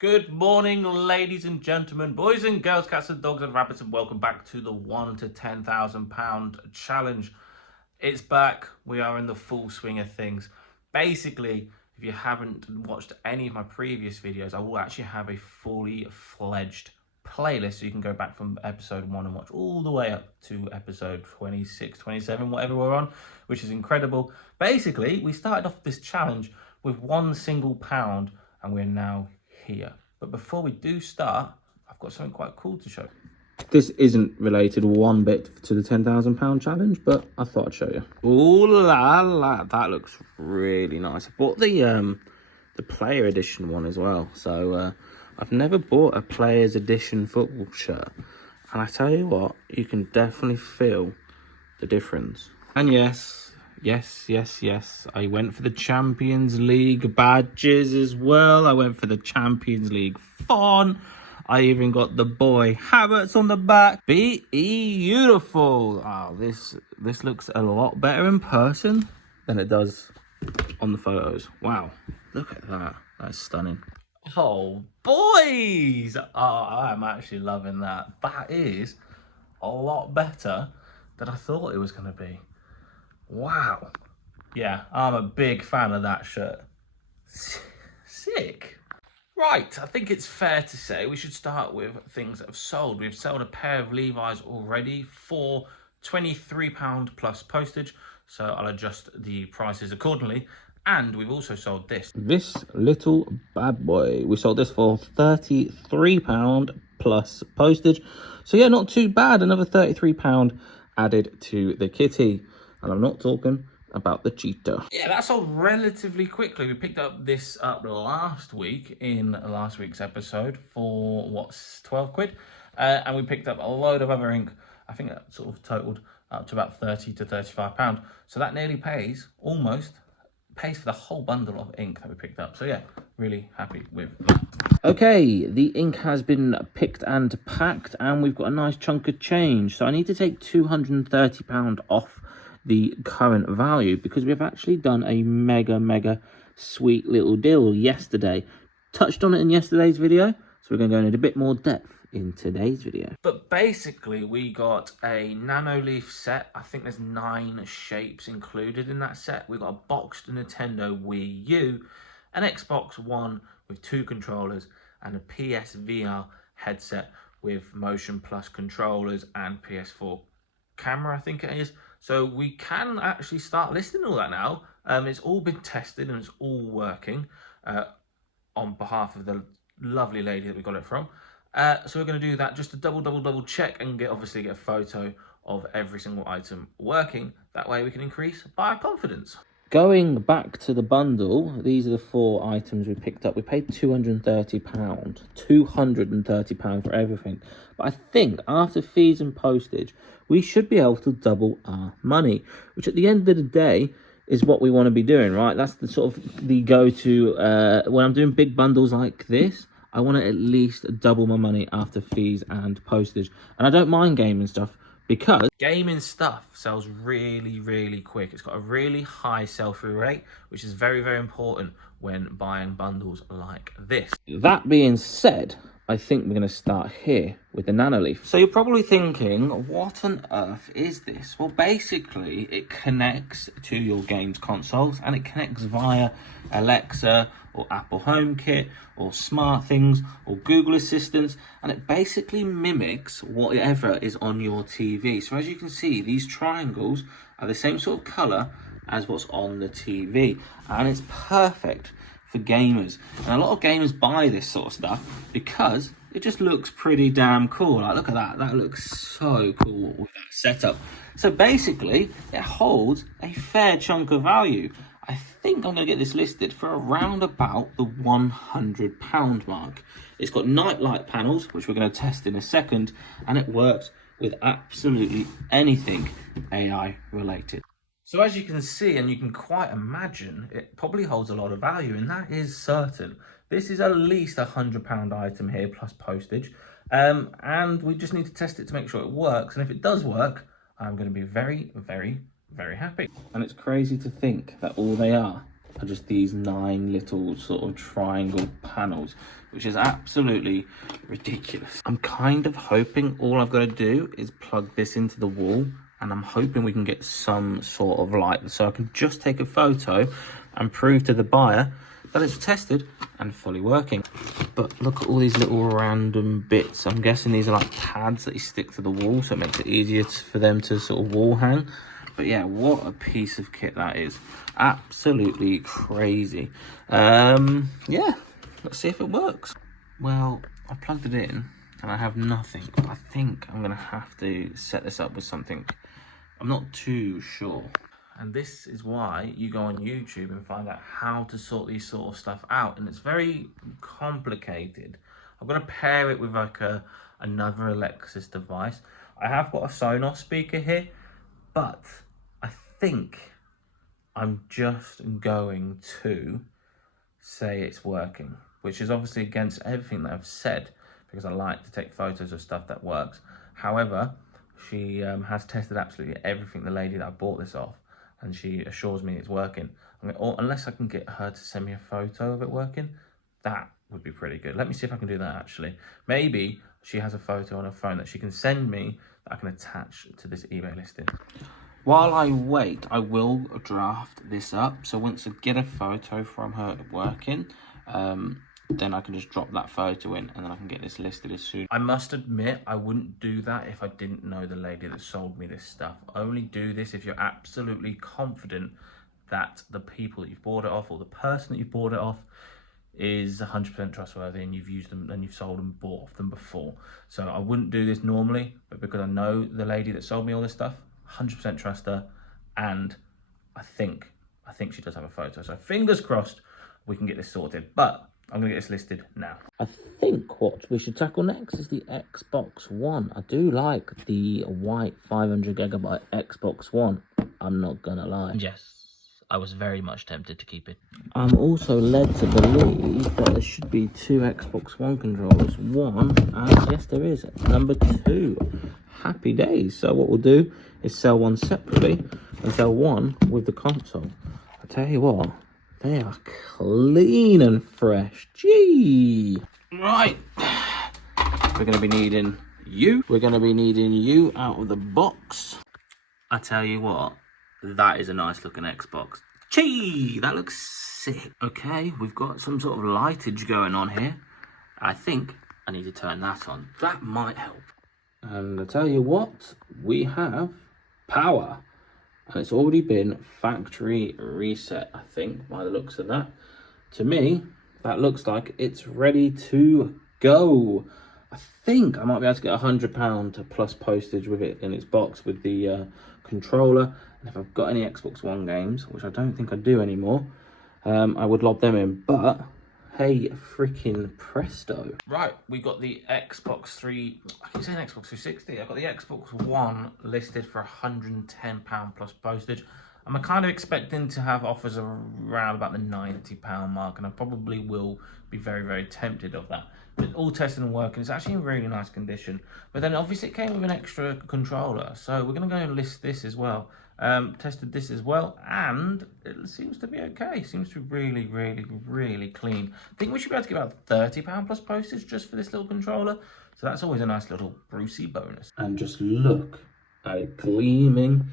Good morning, ladies and gentlemen, boys and girls, cats and dogs and rabbits, and welcome back to the £1 to £10,000 challenge. It's back. We are in the full swing of things. Basically, if you haven't watched any of my previous videos, I will actually have a fully fledged playlist, so you can go back from episode 1 and watch all the way up to episode 26, 27, whatever we're on, which is incredible. Basically, we started off this challenge with £1 single pound, and we're now here. But before we do start, I've got something quite cool to show. This isn't related one bit to the £10,000 challenge, but I thought I'd show you. Ooh la la, that looks really nice. I bought the player edition one as well. So I've never bought a player's edition football shirt, and I tell you what, you can definitely feel the difference. And yes, I went for the Champions League badges as well. I went for the Champions League font. I even got the boy Havertz on the back. Beautiful. Oh, this looks a lot better in person than it does on the photos. Wow, look at that. That's stunning. Oh, boys! Oh, I'm actually loving that. That is a lot better than I thought it was going to be. Wow. Yeah, I'm a big fan of that shirt. Sick. Right, I think it's fair to say we should start with things that have sold. We've sold a pair of Levi's already for £23 plus postage, so I'll adjust the prices accordingly. And we've also sold this. This little bad boy, we sold this for £33 plus postage. So yeah, not too bad. Another £33 added to the kitty. And I'm not talking about the cheetah. Yeah, that sold relatively quickly. We picked up this up last week in last week's episode for, what's, 12 quid? And we picked up a load of other ink. I think that sort of totaled up to about £30 to £35. So that nearly pays for the whole bundle of ink that we picked up. So yeah, really happy with that. Okay, the ink has been picked and packed, and we've got a nice chunk of change. So I need to take £230 off the current value, because we've actually done a mega sweet little deal yesterday. Touched on it in yesterday's video, so we're going to go into a bit more depth in today's video. But basically, we got a nano leaf set. I think there's 9 shapes included in that set. We got a boxed Nintendo Wii U, an Xbox One with 2 controllers, and a PSVR headset with Motion Plus controllers and PS4 camera, I think it is. So we can actually start listing all that now. It's all been tested and it's all working on behalf of the lovely lady that we got it from. So we're going to do that just to double check and obviously get a photo of every single item working. That way we can increase buyer confidence. Going back to the bundle, these are the 4 items we picked up. We paid £230. £230 for everything. But I think after fees and postage, we should be able to double our money, which at the end of the day is what we want to be doing, right? That's the sort of the go-to. When I'm doing big bundles like this, I want to at least double my money after fees and postage. And I don't mind gaming stuff, because gaming stuff sells really quick. It's got a really high sell-through rate, which is very important when buying bundles like this. That being said, I think we're going to start here with the Nanoleaf. So you're probably thinking, what on earth is this? Well, basically, it connects to your games consoles, and it connects via Alexa or Apple HomeKit or SmartThings or Google Assistants, and it basically mimics whatever is on your TV. So as you can see, these triangles are the same sort of color as what's on the TV, and it's perfect for gamers. And a lot of gamers buy this sort of stuff because it just looks pretty damn cool. Like, look at that. That looks so cool with that setup. So basically, it holds a fair chunk of value. I think I'm going to get this listed for around about the £100 mark. It's got night light panels, which we're going to test in a second, and it works with absolutely anything AI related. So as you can see, and you can quite imagine, it probably holds a lot of value, and that is certain. This is at least £100 item here, plus postage. And we just need to test it to make sure it works. And if it does work, I'm going to be very happy. And it's crazy to think that all they are are just these 9 little sort of triangle panels, which is absolutely ridiculous. I'm kind of hoping all I've got to do is plug this into the wall, and I'm hoping we can get some sort of light so I can just take a photo and prove to the buyer that it's tested and fully working. But look at all these little random bits. I'm guessing these are like pads that you stick to the wall, so it makes it easier for them to sort of wall hang. But yeah, what a piece of kit that is. Absolutely crazy. Yeah, let's see if it works. Well, I plugged it in and I have nothing. I think I'm gonna have to set this up with something. I'm not too sure. And this is why you go on YouTube and find out how to sort these sort of stuff out. And it's very complicated. I'm going to pair it with like another Alexis device. I have got a Sonos speaker here, but I think I'm just going to say it's working, which is obviously against everything that I've said, because I like to take photos of stuff that works. However, she has tested absolutely everything, the lady that I bought this off, and she assures me it's working. Or unless I can get her to send me a photo of it working, that would be pretty good. Let me see if I can do that actually. Maybe she has a photo on her phone that she can send me that I can attach to this eBay listing. While I wait, I will draft this up. So once I get a photo from her working, then I can just drop that photo in and then I can get this listed as soon. I must admit, I wouldn't do that if I didn't know the lady that sold me this stuff. Only do this if you're absolutely confident that the people that you've bought it off, or the person that you've bought it off, is 100% trustworthy and you've used them and you've sold and bought off them before. So I wouldn't do this normally, but because I know the lady that sold me all this stuff, 100% trust her, and I think she does have a photo. So fingers crossed we can get this sorted. But I'm going to get this listed now. I think what we should tackle next is the Xbox One. I do like the white 500GB Xbox One. I'm not going to lie. Yes, I was very much tempted to keep it. I'm also led to believe that there should be 2 Xbox One controllers. One, and yes there is, number 2. Happy days. So what we'll do is sell one separately and sell one with the console. I tell you what, they are clean and fresh. Gee. Right. We're going to be needing you. We're going to be needing you out of the box. I tell you what, that is a nice looking Xbox. Gee, that looks sick. Okay, we've got some sort of lightage going on here. I think I need to turn that on. That might help. And I tell you what, we have power. And it's already been factory reset, I think, by the looks of that. To me, that looks like it's ready to go. I think I might be able to get £100 plus postage with it in its box with the controller. And if I've got any Xbox One games, which I don't think I do anymore, I would lob them in. But hey, freaking presto. Right, we got the Xbox 3, I keep saying Xbox 360, I've got the Xbox One listed for £110 plus postage. I'm kind of expecting to have offers around about the £90 mark, and I probably will be very, very tempted of that. But all tested and working, it's actually in really nice condition. But then obviously it came with an extra controller, so we're going to go and list this as well. Tested this as well, and it seems to be okay. Seems to be really, really, really clean. I think we should be able to get about £30 plus postage just for this little controller. So that's always a nice little Brucey bonus. And just look at it gleaming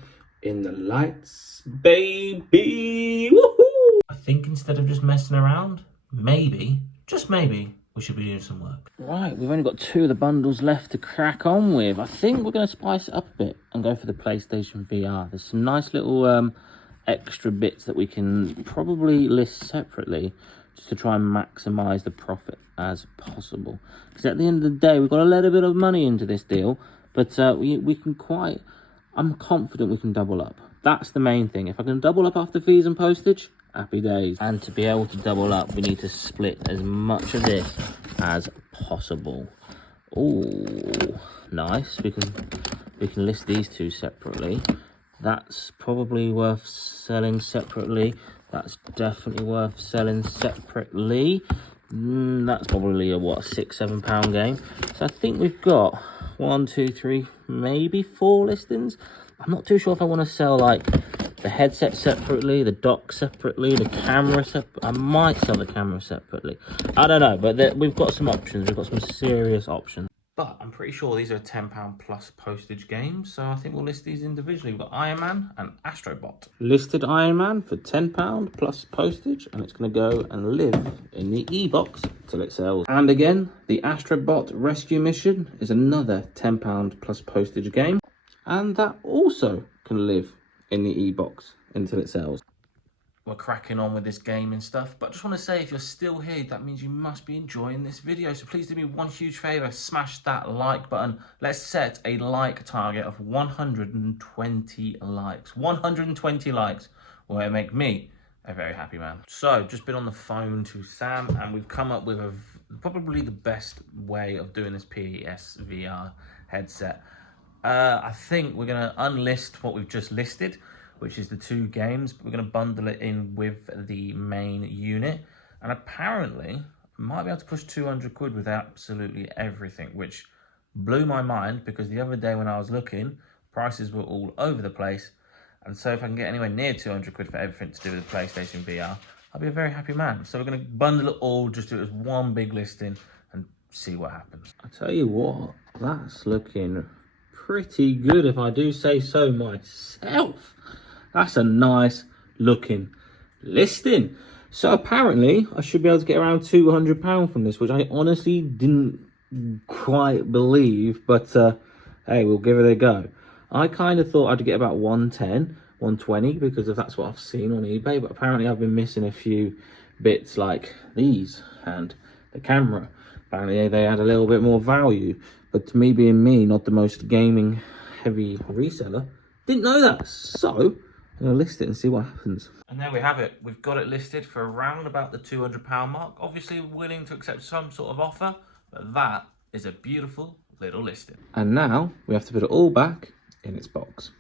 in the lights, baby. Woohoo! I think instead of just messing around, maybe, just maybe, we should be doing some work. Right, we've only got 2 of the bundles left to crack on with. I think we're going to spice it up a bit and go for the PlayStation VR. There's some nice little extra bits that we can probably list separately just to try and maximise the profit as possible. Because at the end of the day, we've got a little bit of money into this deal, but we can quite... I'm confident we can double up. That's the main thing. If I can double up after fees and postage, happy days. And to be able to double up, we need to split as much of this as possible. Oh, nice. We can list these 2 separately. That's probably worth selling separately. That's definitely worth selling separately. That's probably a what, £6-7 game. So I think we've got 1, 2, 3, maybe 4 listings. I'm not too sure if I want to sell like the headset separately, the dock separately, the camera separately. I might sell the camera separately. I don't know, but we've got some options. We've got some serious options. But I'm pretty sure these are £10 plus postage games, so I think we'll list these individually. We've got Iron Man and Astrobot. Listed Iron Man for £10 plus postage, and it's going to go and live in the e-box till it sells. And again, the Astrobot Rescue Mission is another £10 plus postage game, and that also can live in the e-box until it sells. We're cracking on with this game and stuff, but I just want to say, if you're still here, that means you must be enjoying this video. So please do me one huge favor, smash that like button. Let's set a like target of 120 likes. 120 likes will make me a very happy man. So just been on the phone to Sam, and we've come up with probably the best way of doing this PSVR headset. I think we're going to unlist what we've just listed, which is the two games, but we're going to bundle it in with the main unit. And apparently, I might be able to push 200 quid with absolutely everything, which blew my mind, because the other day when I was looking, prices were all over the place. And so if I can get anywhere near 200 quid for everything to do with the PlayStation VR, I'll be a very happy man. So we're going to bundle it all, just do it as one big listing and see what happens. I tell you what, that's looking pretty good if I do say so myself. That's a nice looking listing. So apparently I should be able to get around £200 from this, which I honestly didn't quite believe, but hey, we'll give it a go. I kind of thought I'd get about 110, 120, because that's what I've seen on eBay, but apparently I've been missing a few bits like these and the camera. Apparently they had a little bit more value, but to me, being me, not the most gaming heavy reseller, didn't know that. So I'm going to list it and see what happens. And there we have it. We've got it listed for around about the £200 mark. Obviously willing to accept some sort of offer, but that is a beautiful little listing. And now we have to put it all back in its box.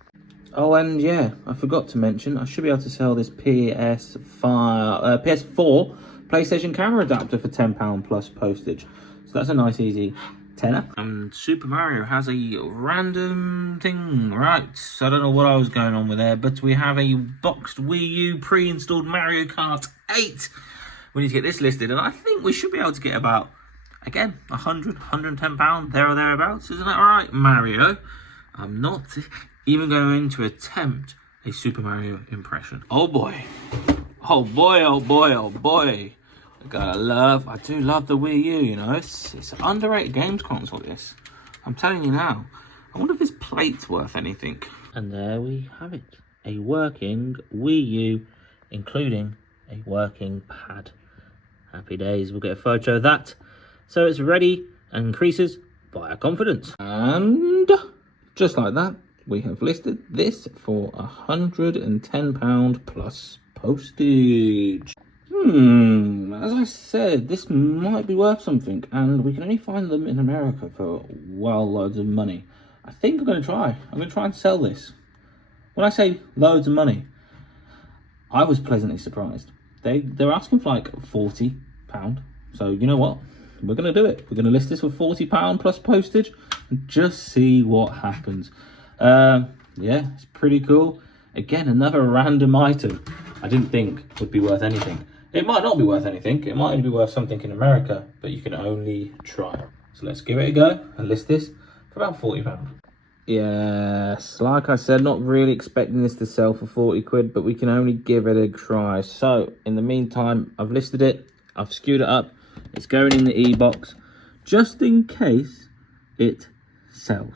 Oh, and yeah, I forgot to mention, I should be able to sell this PS4 PlayStation camera adapter for £10 plus postage. So that's a nice easy tenner. And Super Mario has a random thing, right? So I don't know what I was going on with there, but we have a boxed Wii U pre-installed Mario Kart 8. We need to get this listed, and I think we should be able to get about, again, £110, there or thereabouts. Isn't that right, Mario? I'm not even going to attempt a Super Mario impression. Oh boy. Oh boy, oh boy, oh boy. I do love the Wii U, you know. It's an underrated games console, this. I'm telling you now. I wonder if this plate's worth anything. And there we have it. A working Wii U, including a working pad. Happy days. We'll get a photo of that. So it's ready and increases via confidence. And just like that, we have listed this for £110 plus postage. As I said, this might be worth something, and we can only find them in America for well loads of money. I think I'm going to try. I'm going to try and sell this. When I say loads of money, I was pleasantly surprised. They're asking for like £40. So you know what? We're going to do it. We're going to list this for £40 plus postage and just see what happens. Yeah, it's pretty cool. Again, another random item I didn't think would be worth anything. It might not be worth anything. It might only be worth something in America, but you can only try. So let's give it a go and list this for about £40. Yes, like I said, not really expecting this to sell for 40 quid, but we can only give it a try. So in the meantime, I've listed it. I've skewed it up. It's going in the e-box just in case it sells.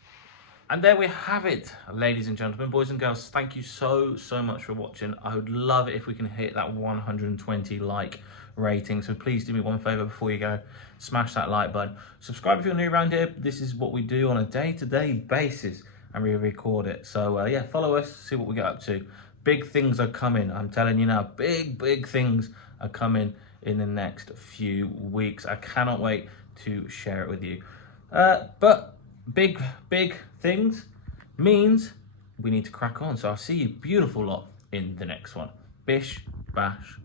And there we have it, ladies and gentlemen, boys and girls. Thank you so much for watching. I would love it if we can hit that 120 like rating. So please do me one favor before you go. Smash that like button. Subscribe if you're new around here. This is what we do on a day-to-day basis, and we record it. So yeah, follow us, see what we get up to. Big things are coming. I'm telling you now, big things are coming in the next few weeks. I cannot wait to share it with you. But big things means we need to crack on. So I'll see you beautiful lot in the next one. Bish, bash,